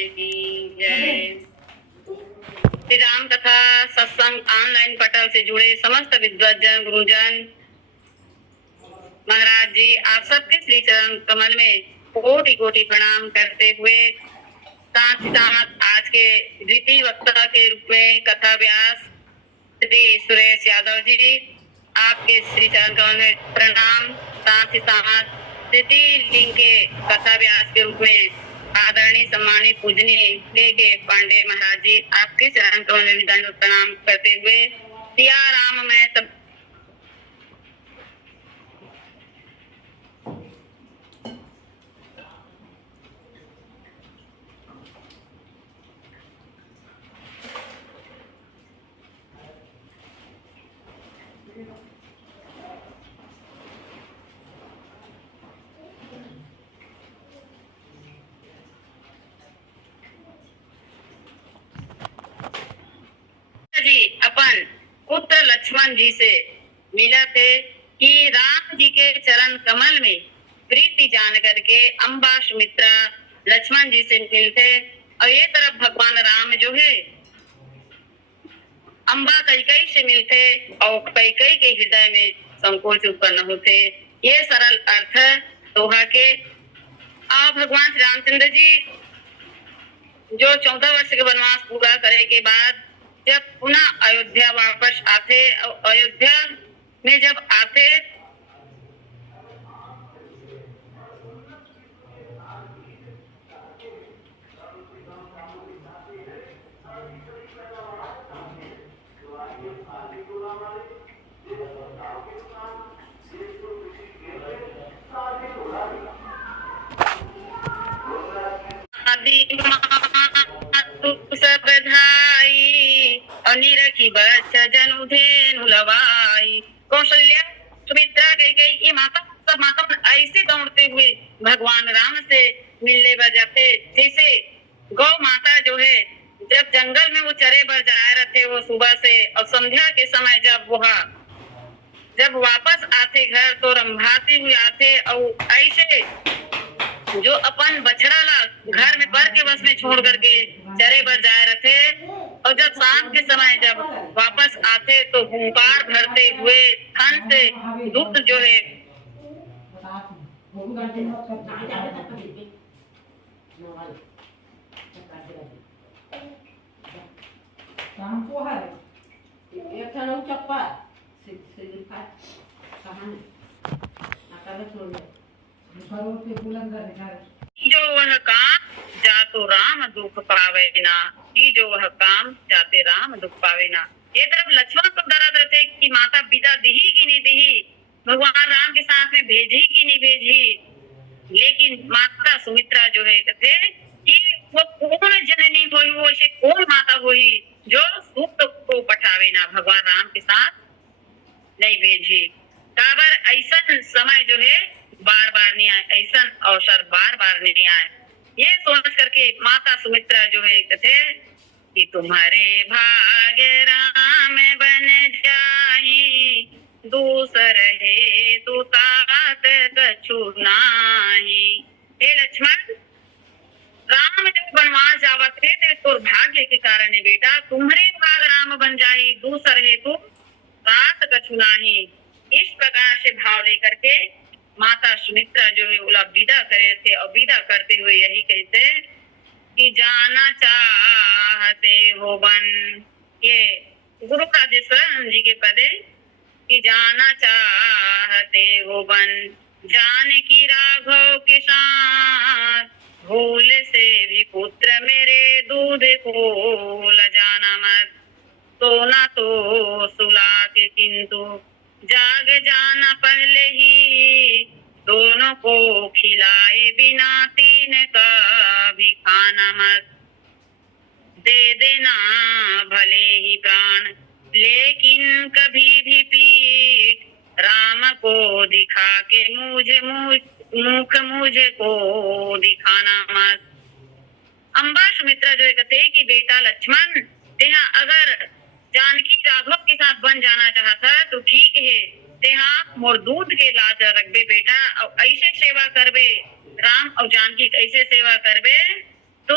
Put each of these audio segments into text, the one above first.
जी की जय। श्री राम कथा सत्संग ऑनलाइन पटल से जुड़े समस्त विद्वजन गुरुजन महाराज जी आप सबके श्री चरण कमल में कोटि कोटि प्रणाम करते हुए साथ ही साथ आज के द्वितीय वक्ता के रूप में कथा व्यास श्री सुरेश यादव जी आपके श्री चरण कमल में प्रणाम। साथ ही साथ तृतीय लिंग के कथा व्यास के रूप में आदरणीय सम्मानित पूजनीय के पांडे महाराज जी आपके चरण कमल में दंड प्रणाम करते हुए सिया राम में सब जी अपन पुत्र लक्ष्मण जी से मिला थे कि राम जी के चरण कमल में प्रीति जान करके अम्बा सुमित्रा लक्ष्मण जी से मिलते और ये तरफ भगवान राम जो है अम्बा कैकई से मिलते और कैकई के हृदय में संकोच उत्पन्न होते। ये सरल अर्थ दोहा के आप भगवान श्री रामचंद्र जी जो 14 वर्ष के वनवास पूरा करे के बाद जब पुनः अयोध्या वापस आते और अयोध्या में जब आते सब बधाई और निरखी बच्च जनु धेनु लवाई। कौशल्या सुमित्रा गई ये माता सब माता ऐसे दौड़ते हुए भगवान राम से मिलने बर जाते जैसे गौ माता जो है जब जंगल में वो चरे बर जाए रहते वो सुबह से और संध्या के समय जब वापस आते घर तो रंभाते हुए आते और ऐसे जो अपन बछड़ा ला घर में पर के बस में छोड़ करके चरे बर जाए रहते और जब शाम के समय जब वापस आते तो हुंकार भरते हुए थन से दूध जो है जो वह काम जातो राम दुख पावे ना कि जो वह काम जाते राम दुख पावे ना। ये तरफ लक्ष्मण को डरत रहते कि माता विदा दिही की नहीं दिही भगवान राम के साथ में भेजी की नहीं भेजी। लेकिन माता सुमित्रा जो है कहते कि वो कौन जननी होई वो से कौन माता होई जो सुख को पठावे ना भगवान राम के साथ नहीं भेजी। काबर ऐसा समय जो है बार बार नहीं आए ऐसा अवसर बार बार नहीं आए। ये सोच करके माता सुमित्रा जो है कहते कि तुम्हारे भाग्य राम बन जाही दूसर है तू तात कछु नाही। हे लक्ष्मण राम जब वनवास जावत थे तो दुर्भाग्य के कारण है बेटा तुम्हारे भाग राम बन जाही दूसर है तू तात कछु नाही। इस प्रकार से भाव लेकर के माता सुमित्रा जो है उला विदा करे थे और विदा करते हुए यही कहते कि जाना चाहते हो बन। ये गुरु राजेश्वर जी के पदे कि जाना चाहते हो बन जानकी राघव के साथ भूल से भी पुत्र मेरे दूध को लजाना मत। सोना तो सुला के किंतु जाग जाना पहले ही दोनों को खिलाए बिना तीन का भी खाना मत। दे देना भले ही प्राण लेकिन कभी भी पीठ राम को दिखा के मुख मुझे को दिखाना मत। अम्बा सुमित्रा जो कहते कि बेटा लक्ष्मण तेहा अगर जानकी राघव के साथ बन जाना चाहता तो ठीक है तेहा मोर दूध के लाज रखबे बेटा और ऐसे सेवा करबे राम और जानकी ऐसे सेवा करबे तो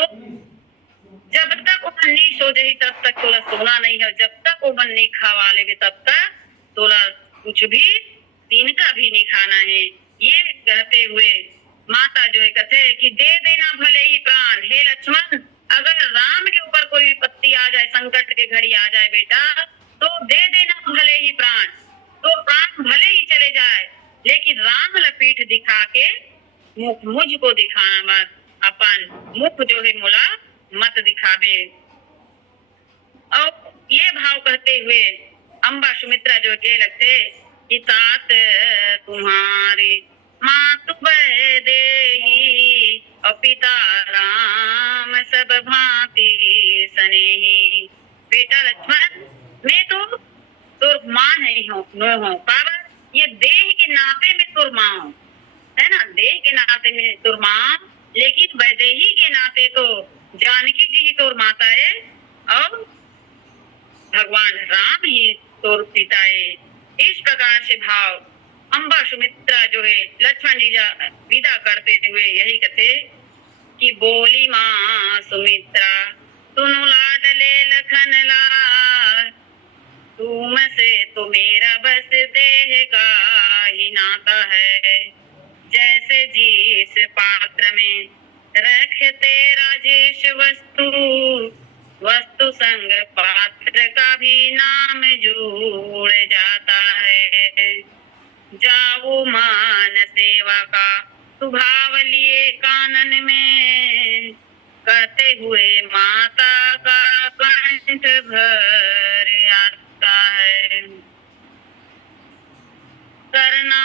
सो जही तब तक तोला सोना नहीं है, जब तक वो मन नहीं खावा लेवे तब तक तोला कुछ भी तिनका भी नहीं खाना है। ये कहते हुए माता जो है कहते कि दे देना भले ही प्राण, हे लक्ष्मण अगर राम के ऊपर कोई विपत्ति आ जाए, संकट के घड़ी आ जाए बेटा, तो दे देना भले ही प्राण, तो प्राण भले ही चले जाए, लेकिन राम लपीठ दिखा के मुख मुझको दिखाना मत, अपन मुख जो है मोला मत दिखावे। और ये भाव कहते हुए अम्बा सुमित्रा जो कह लगते कि तात तुम्हारे मातु देही और पिता राम सब भांति स्नेही। बेटा लक्ष्मण मैं तो तुर माँ नहीं हूँ, नो हूँ, बाबा ये देह के नाते में तुर माँ हूँ, है ना, देह के नाते में तुर माँ, लेकिन वैदेही के नाते तो जानकी जी ही तुर माता है और भगवान राम ही तुर पिता है। इस प्रकार से भाव अम्बा सुमित्रा जो है लक्ष्मण जी विदा करते हुए यही कहते कि बोली माँ सुमित्रा सुनो लाडले लखन लाल, तुम से तो मेरा बस देह का ही नाता है, जैसे जिस पात्र में रखते राजेश वस्तु, वस्तु संग पात्र का भी नाम जुड़ जाता है। जाओ मान सेवा का सुभाव लिए कानन में, कहते हुए माता का कंठ भर आता है। करना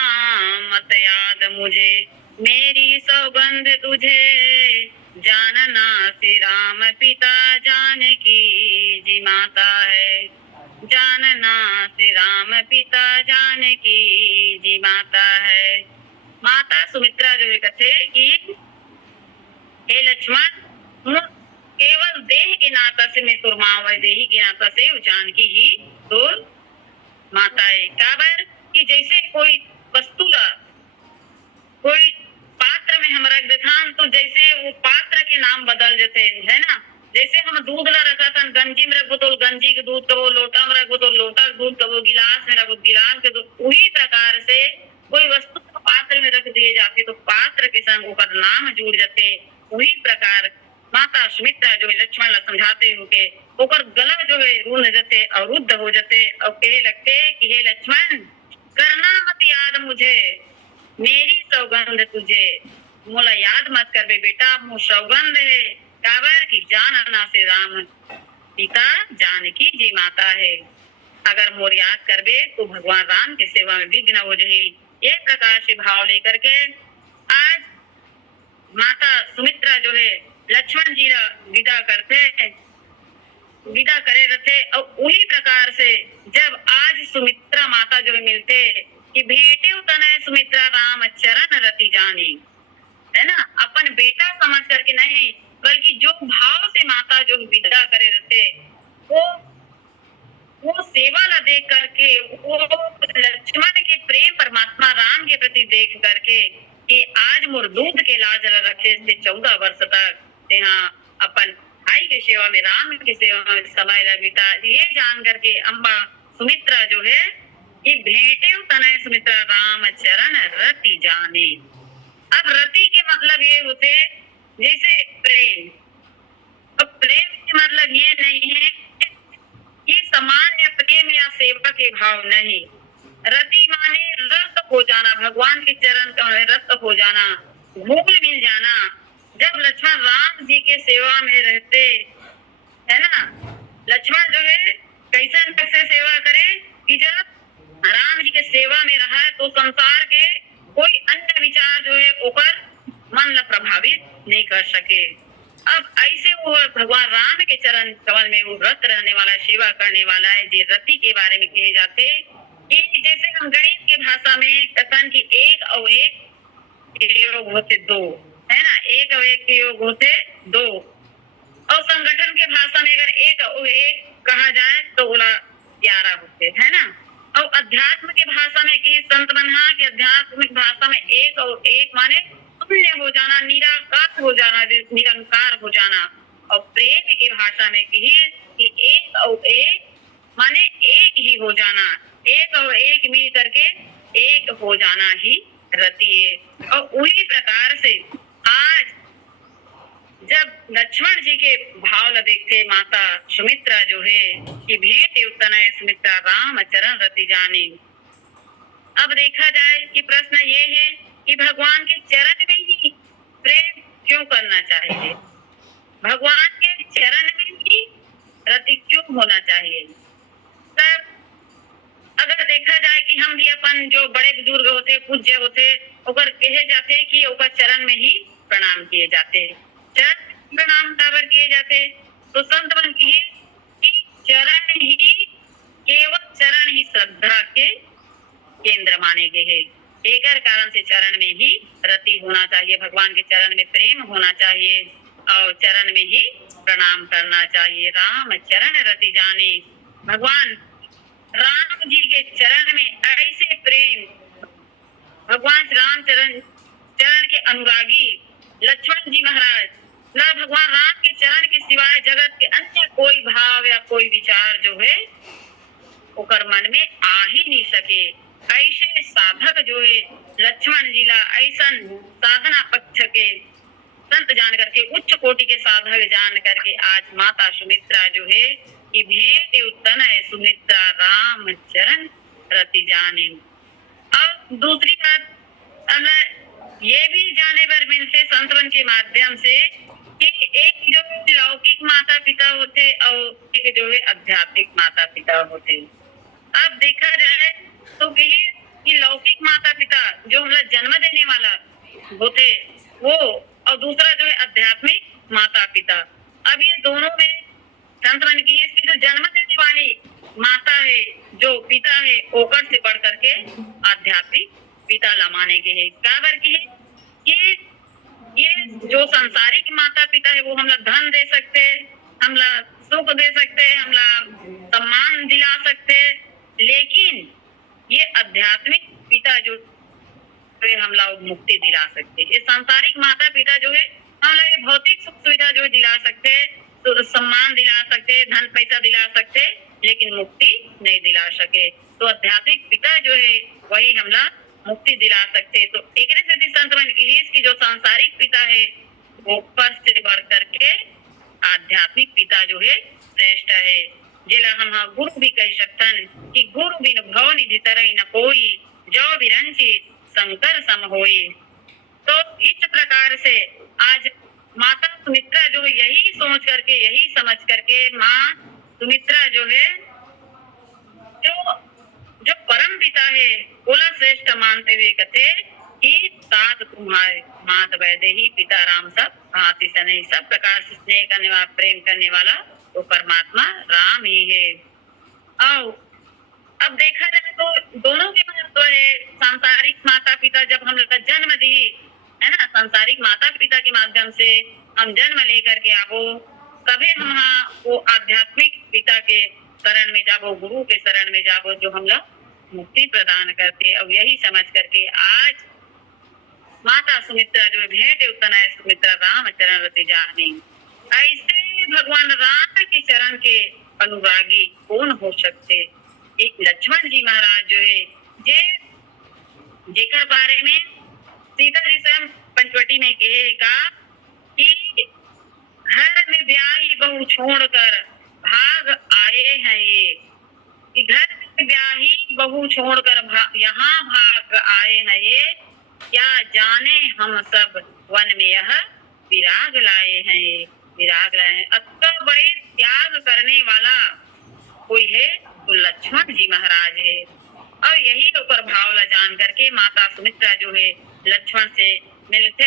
मत याद मुझे मेरी सौगंध तुझे, जानना श्री राम पिता जानकी जी माता है, जानना श्री राम पिता जानकी जी माता है। माता सुमित्रा जो कहते कि हे लक्ष्मण केवल देह के नाता से मैं तुर माँ, देही के नाता से जानकी ही तुर माता है। काबर कि जैसे कोई वस्तु ला कोई पात्र में हम रख देथान तो जैसे वो पात्र के नाम बदल जाते है ना, जैसे हम दूध ला रखा था गंजी में रखो तो गंजी के दूध कहो, लोटा में रखो तो लोटा के दूध कहो, गिलास में रखो गिलास के दूध, उसी प्रकार से कोई वस्तु को पात्र में रख दिए जाते तो पात्र के संग ऊपर नाम जुड़ जाते। उसी प्रकार माता सुमित्रा जो है लक्ष्मण ला समझाते हुए ऊपर गला जो है रुन जाते और रुद्ध हो जाते और कहे लगते कि हे लक्ष्मण करना मत याद मुझे मेरी सौगंध तुझे, मोला याद मत करबे बेटा, मो सौगंध है काबर की जानना से राम पिता जानकी जी माता है, अगर मोर याद करबे तो भगवान राम के सेवा में विघ्न हो जाए। एक प्रकार से भाव लेकर के आज माता सुमित्रा जो है लक्ष्मण जी विदा करे रहते और उसी प्रकार से जब आज सुमित्रा माता जो है मिलते कि भेटे तनय सुमित्रा राम चरण रति जानी, है ना, अपन बेटा समझ करके नहीं बल्कि जो भाव से माता जो विदा करे रहते वो सेवा ला देख करके, वो लक्ष्मण के प्रेम परमात्मा राम के प्रति देख करके कि आज मोर दूध के लाज रखे से 14 वर्ष तक यहाँ अपन भाई के सेवा में राम के सेवा में समय ला बिता, ये जान करके अम्बा सुमित्रा जो है कि भेटे तनय सुमित्रा राम चरण रति जाने। अब रति के मतलब ये होते जैसे प्रेम, अब प्रेम के मतलब ये नहीं है कि सामान्य प्रेम या सेवा के भाव नहीं, रति माने रत हो जाना, भगवान के चरण का रत हो जाना, घुल मिल जाना। जब लक्ष्मण राम जी के सेवा में रहते है ना, लक्ष्मण जो है कैसे ढंग से सेवा करे कि जब राम जी के सेवा में रहा है तो संसार के कोई अन्य विचार जो है ऊपर मन ला प्रभावित नहीं कर सके। अब ऐसे वो भगवान राम के चरण कमल में वो रत रहने वाला, सेवा करने वाला है। जे रति के बारे में कहे जाते कि जैसे हम गणित की भाषा में कथन की एक और एक के योग होते दो, है ना, एक और एक के योग होते दो, और संगठन के भाषा में अगर एक और एक कहा जाए तो बोला 11 होते, है ना। और अध्यात्म के भाषा में कि संत बन्हा के आध्यात्मिक भाषा में एक और एक माने शून्य हो जाना, निराकार हो जाना, निरंकार हो जाना। और प्रेम की भाषा में कि कि एक और एक माने एक ही हो जाना, एक और एक मिल करके एक हो जाना ही रति है। और उसी प्रकार से आज जब लक्ष्मण जी के भाव देखते माता सुमित्रा जो है कि भेंट उत्तनय सुमित्रा राम चरण रति जाने। अब देखा जाए कि प्रश्न ये है कि भगवान के चरण में ही प्रेम क्यों करना चाहिए, भगवान के चरण में ही रति क्यों होना चाहिए। तब अगर देखा जाए कि हम भी अपन जो बड़े बुजुर्ग होते पूज्य होते ओकर कहे जाते कि ओकर चरण में ही प्रणाम किए जाते, चरण प्रणाम काबर किए जाते, तो संत मन किए कि चरण ही केवल चरण ही श्रद्धा के केंद्र माने गए है। एक कारण से चरण में ही रति होना चाहिए, भगवान के चरण में प्रेम होना चाहिए और चरण में ही प्रणाम करना चाहिए। राम चरण रति जाने, भगवान राम जी के चरण में ऐसे प्रेम, भगवान राम चरण के अनुरागी लक्ष्मण जी महाराज न भगवान राम के चरण के सिवाय जगत के अन्य कोई भाव या कोई विचार जो है ओकर मन में आ ही नहीं सके। ऐसे साधक जो है लक्ष्मण जी ला ऐसा साधना पक्ष के संत जान करके उच्च कोटि के साधक जान करके आज माता सुमित्रा जो है कि भेंट उत्तनय सुमित्रा राम चरण रति जाने। और दूसरी बात हमें ये भी जाने पर मिलते संतवन के माध्यम से कि एक जो लौकिक माता पिता होते और एक जो है आध्यात्मिक माता पिता होते। अब देखा जाए तो कि लौकिक माता पिता जो हमारा जन्म देने वाला होते वो, और दूसरा जो है आध्यात्मिक माता पिता। अब ये दोनों में संत मन की इसकी जो जन्म देने वाली माता है जो पिता है ओकर से बढ़ करके आध्यात्मिक पिता ला माने गए है। काबर की ये जो सांसारिक माता पिता है वो हमला धन दे सकते, हमला सुख दे सकते, हमला सम्मान दिला सकते, लेकिन ये आध्यात्मिक पिता जो है हमला मुक्ति दिला सकते। ये सांसारिक माता पिता जो है हमला ये भौतिक सुख सुविधा जो है दिला सकते, तो सम्मान दिला सकते, धन पैसा दिला सकते, लेकिन मुक्ति नहीं दिला सके। तो आध्यात्मिक पिता जो है वही हमला मुक्ति दिला सकते। तो एक संत मन की जो सांसारिक पिता है वो पर से बढ़ करके आध्यात्मिक पिता जो है श्रेष्ठ है। जिला हम गुरु भी कह सकतन कि गुरु बिन भव निधि तरह न कोई, जो बिरंची शंकर सम होई। तो इस प्रकार से आज माता सुमित्रा जो है यही सोच करके यही समझ करके माँ सुमित्रा जो है जो परम पिता है बोला श्रेष्ठ मानते हुए कहते कि तात तुम्हारे मात वैदे ही पिता राम सब हाथी सने। सब प्रकार से स्नेह करने वाला प्रेम करने वाला वो परमात्मा राम ही है। और अब देखा जाए तो दोनों के महत्व है। सांसारिक माता पिता जब हम लोग जन्म दी है ना, सांसारिक माता पिता के माध्यम से हम जन्म लेकर के आवो, कभी हम वो आध्यात्मिक पिता के शरण में जाबो, गुरु के शरण में जाबो जो हम लोग मुक्ति प्रदान करते। और यही समझ करके आज माता सुमित्रा जो भेंट उत्तनय सुमित्रा राम चरण रति जाने। ऐसे भगवान राम के चरण के अनुरागी कौन हो सकते। एक लक्ष्मण जी महाराज जो है जेकर बारे में सीता जी से पंचवटी में कहेगा कि घर में ब्याही बहू छोड़कर भाग आए हैं ये, कि घर में ब्याही बहू छोड़कर यहाँ भाग आए हैं ये, क्या जाने हम सब वन में यह विराग लाए हैं ये, विराग लाए हैं। अत्ता बड़े त्याग करने वाला कोई है तो लक्ष्मण जी महाराज है। और यही तो प्रभाव ला जान करके माता सुमित्रा जो है लक्ष्मण से मिलते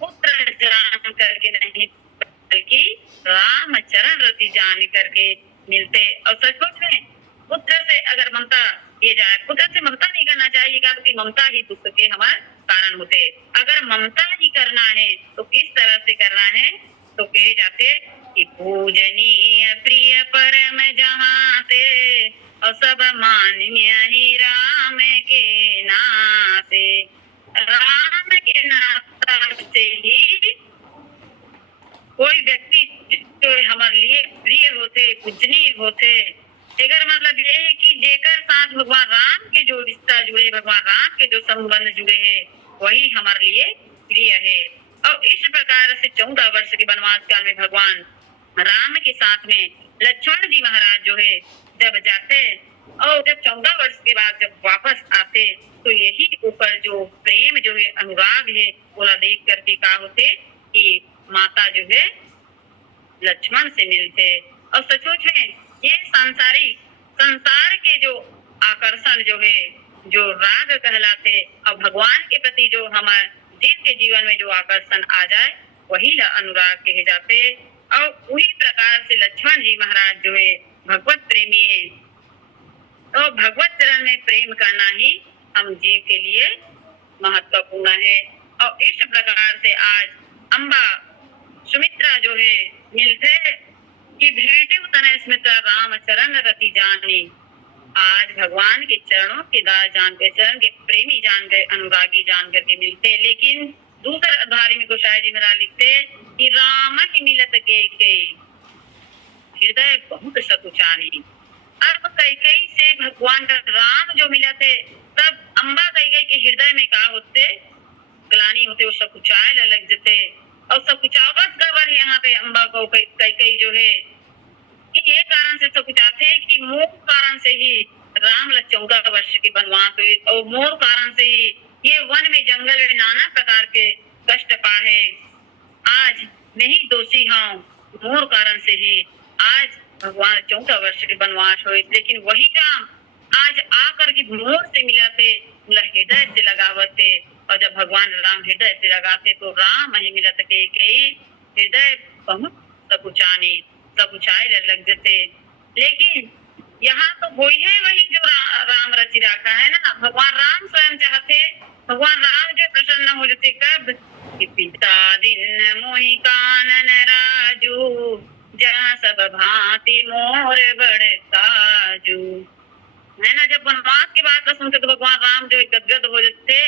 पुत्र जान करके नहीं बल्कि राम चरण रति जान करके मिलते। और सचमुच में पुत्र से अगर ममता किए जाए, पुत्र से ममता नहीं करना चाहिए क्योंकि ममता ही दुख के हमारे कारण होते। अगर ममता ही करना है तो किस तरह से करना है, तो कहे जाते कि पूजनीय प्रिय परम जहाँ से और सब मान्य ही राम के नाते। राम के नाता से ही कोई व्यक्ति जो है हमारे लिए प्रिय होते, पूजनीय होते। एकर मतलब ये है कि जेकर साथ भगवान राम के जो रिश्ता जुड़े, भगवान राम के जो संबंध जुड़े हैं, वही हमारे लिए प्रिय है। और इस प्रकार से 14 वर्ष के वनवास काल में भगवान राम के साथ में लक्ष्मण जी महाराज जो है जब जाते, और जब 14 वर्ष के बाद जब वापस आते, तो यही ऊपर जो प्रेम जो है, अनुराग है, बोला देख करके का होते कि माता जो है लक्ष्मण से मिलते। और सचमुच में ये सांसारिक संसार के जो आकर्षण जो है, जो राग कहलाते, और भगवान के प्रति जो हमारे दिल के जीवन में जो आकर्षण आ जाए, वही अनुराग कहे जाते। और उसी प्रकार से लक्ष्मण जी महाराज जो है भगवत प्रेमी है। तो भगवत चरण में प्रेम करना ही हम जीव के लिए महत्वपूर्ण है। और इस प्रकार से आज अम्बा सुमित्रा जो है मिलते कि भेंटे तनय स्मिता राम चरण रति जानी। आज भगवान के चरणों के दास जान के, चरण के प्रेमी जान गए, अनुरागी जान करके मिलते। लेकिन दूसरे अध्याय में गोसाई जी महाराज लिखते कि राम ही मिलत के हृदय बहुत सकुचानी। अब कैकई से भगवान का राम जो मिला थे, तब अम्बा कैकई के हृदय में का होते, ग्लानी होते, वो सकुचाए लग जते। और सकुचावट का वर यहाँ पे अम्बा को कैकई जो है कि ये कारण से सकुचाते कि मोह कारण से ही राम 14 वर्ष के वनवास हुए, और मोह कारण से ही ये वन में जंगल में नाना प्रकार के कष्ट पाए। आज मैं ही दोषी हूँ, मोह कारण से ही आज भगवान 14 वर्ष के वनवास हुए। लेकिन वही राम आज आकर के मोह से मिला थे, हृदय से लगावते। और जब भगवान राम हृदय से लगाते तो राम ही मिलत के हृदय बहुत सकुचानी, सकुचाए लग जाते। लेकिन यहाँ तो वही है, वही जो राम रचि रखा है ना। भगवान राम स्वयं चाहते, भगवान राम जो प्रसन्न हो जाते कब कि पिता दिन मोहि कानन राजू, जहाँ सब भांति मोर बड़ साजू। है ना, जब वनवास की बात सुनते तो भगवान राम जो गदगद हो जाते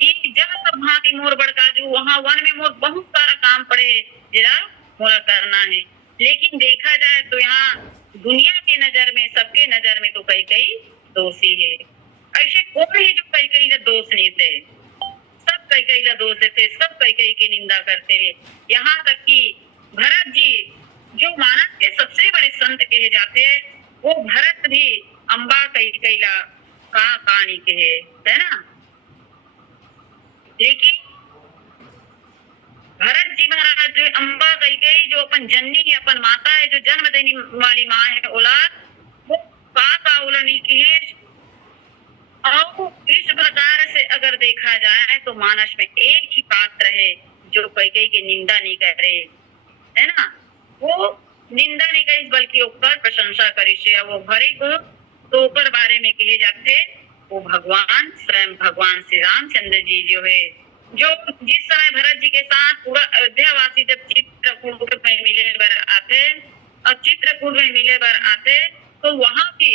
कि जब सब भांति मोर बड़ काजू, वहाँ वन में मोर बहुत सारा काम पड़े जरा मोरा करना है। लेकिन देखा जाए तो यहाँ दुनिया के नजर में, सबके नजर में तो कई दोषी है। ऐसे कोई ही जो कई दोष नहीं थे, सब कई दोष देते, सब कई की निंदा करते। यहाँ तक कि भरत जी जो मानव के सबसे बड़े संत कहे जाते, वो भरत भी अम्बा कैला का कहानी कहे, है ना। लेकिन भरत जी महाराज जो अम्बा कैकई जो अपन जननी है, अपन माता है, जो जन्म देने वाली माँ है, औलाद, वो का उलनी की है। और इस प्रकार से अगर देखा जाए तो मानस में एक ही पात्र है जो कैकई की निंदा नहीं कर रहे, है ना। वो निंदा नहीं करी बल्कि ऊपर प्रशंसा करी से, वो भरे को तो ऊपर बारे में कहे जाते, वो भगवान स्वयं भगवान श्री रामचंद्र जी जो है, जो जिस समय भरत जी के साथ पूरा अयोध्यावासी जब चित्रकूट में मिले बर आते, और चित्रकूट में मिले बर आते, तो वहां की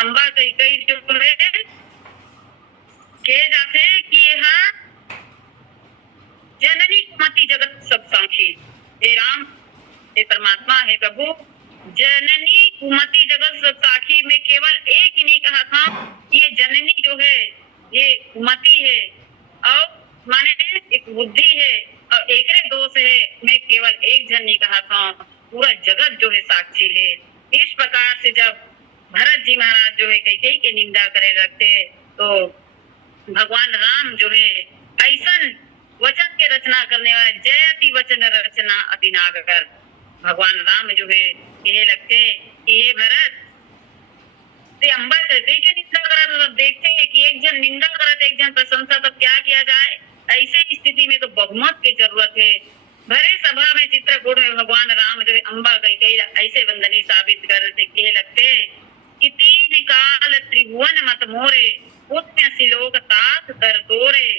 अम्बा कई जो कहे जाते कि यह जननी कुमति जगत सब साक्षी। हे राम, हे परमात्मा, हे प्रभु, जननी कुमति जगत सब साक्षी में केवल एक ही नहीं कहा था, ये जननी जो है ये कुमति है, और माने एक बुद्धि है, और एक दोष है, मैं केवल एक जन नहीं कहा था, पूरा जगत जो है साक्षी है। इस प्रकार से जब भरत जी महाराज जो है कई के निंदा करे रखते, तो भगवान राम जो है ऐसा वचन के रचना करने वाले, जयति वचन रचना अति नागर, भगवान राम जो है ये लगते कि हे भरत ते अम्बा करते के निंदा करा, तो देखते हैं कि एक जन निंदा करते, एक जन प्रशंसा, तब क्या किया जाए। ऐसे स्थिति में तो बहुमत की जरूरत है। भरे सभा में चित्रकूट में भगवान राम जो है अम्बा कई ऐसे वंदनीय साबित करते कहे लगते कि तीन काल त्रिभुवन मत मोरे, पुण्य सिलोक तात कर तोरे,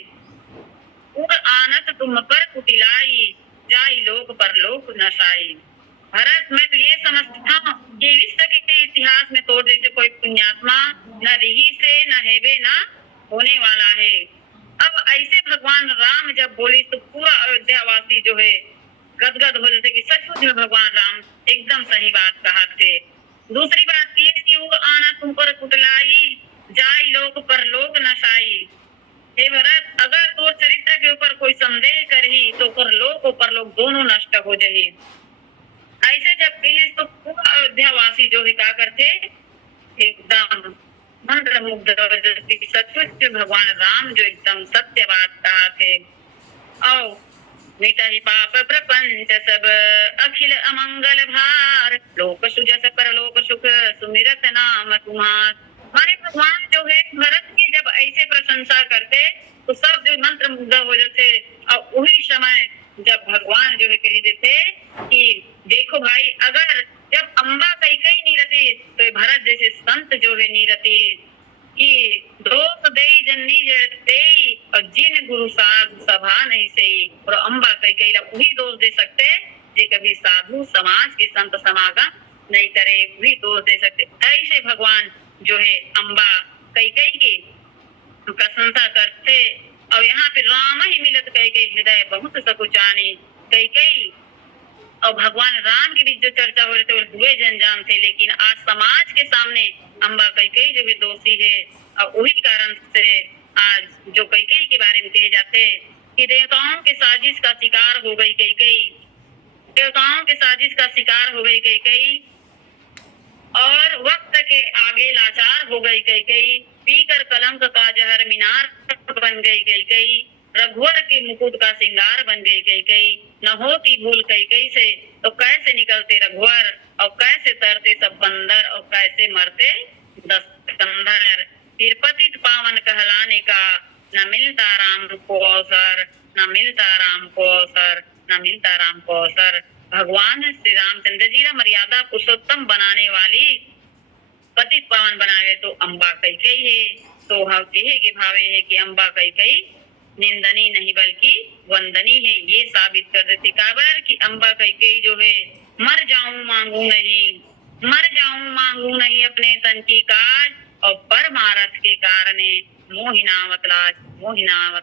उड़ आनत तुम पर कुटिलाई, जाई लोक पर लोक नशाई। भरत मैं तो ये समझता हूँ कि विश्व के इतिहास में तो जैसे कोई पुण्यात्मा न रही से न हेबे न होने वाला है। अब ऐसे भगवान राम जब बोली तो पूरा अयोध्यावासी जो है गदगद हो जाते कि सचमुच में भगवान राम एकदम सही बात कहा थे। दूसरी बात ये कि वो आना तुम पर कुटलाई जाई लोक पर लोक नशाई। हे भरत अगर तो चरित्र के ऊपर कोई संदेह करही तो पर लोक दोनों नष्ट हो जाही। ऐसे जब कहे तो पूरा अयोध्यावासी जो है क्या करते एकदम मंत्र मुग्ध सचमुच भगवान राम जो एकदम सत्य बात कहा थे। और मिटा ही पाप प्रपंच सब अखिल अमंगल भार लोक सुजस परलोक सुख सुमिरत नाम तुम्हार। माने भगवान जो है भरत की जब ऐसे प्रशंसा करते तो सब जो मंत्र मुग्ध हो जाते। और वही समय जब भगवान जो है कह देते कि देखो भाई अगर जब अम्बा कई नहीं रहती तो भरत जैसे संत जो है नहीं रहती कि दोष दे जन्नी जड़ते और जिन गुरु साधु सभा नहीं सही। और अम्बा कई वही दोष दे सकते जे कभी साधु समाज के संत समागम नहीं करे वही दोष दे सकते। ऐसे भगवान जो है अम्बा कई की प्रशंसा करते। और यहाँ पे राम ही मिलत कई हृदय बहुत सकुचानी कई और भगवान राम के बीच जो चर्चा हो रही थी दुए जन जान थे। लेकिन आज समाज के सामने अम्बा कई जो है दोषी है। और वही कारण से आज जो कई के बारे में कहे जाते कि देवताओं के साजिश का शिकार हो गई कई देवताओं के साजिश का शिकार हो गई कई और वक्त के आगे लाचार हो गई कई पीकर कलंक का जहर मीनार बन गई कई रघुवर के मुकुट का सिंगार बन गई कई न होती भूल कई से तो कैसे निकलते रघुवर और कैसे तरते सब बंदर और कैसे मरते 10 कंधर। फिर पतित पावन कहलाने का न मिलता राम को अवसर न मिलता राम को अवसर न मिलता राम को अवसर। भगवान श्री रामचंद्र जी ने मर्यादा पुरुषोत्तम बनाने वाली पतित पावन बनावे तो अम्बा कई है। तो हम कहे के भावे है कि अम्बा कई निंदनी नहीं बल्कि वंदनी है। ये साबित कर देती काबर कि अम्बा कई जो है मर जाऊं मांगू नहीं अपने तन की काज और परमार्थ के कारण मोहिनावत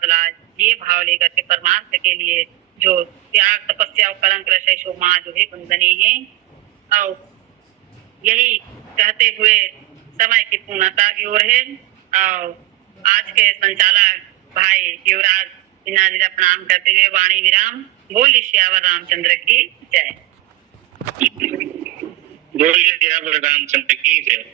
लाज ये भाव लेकर के परमार्थ के लिए जो त्याग तपस्या और कलंक रशो माँ जो है वंदनी है। और यही कहते हुए समय की पूर्णता की ओर है। और आज के संचालक भाई युवराज सिन्हा जी का प्रणाम करते हुए वाणी विराम। बोल श्यावर रामचंद्र की जय। बोलिए श्यावर रामचंद्र की जय।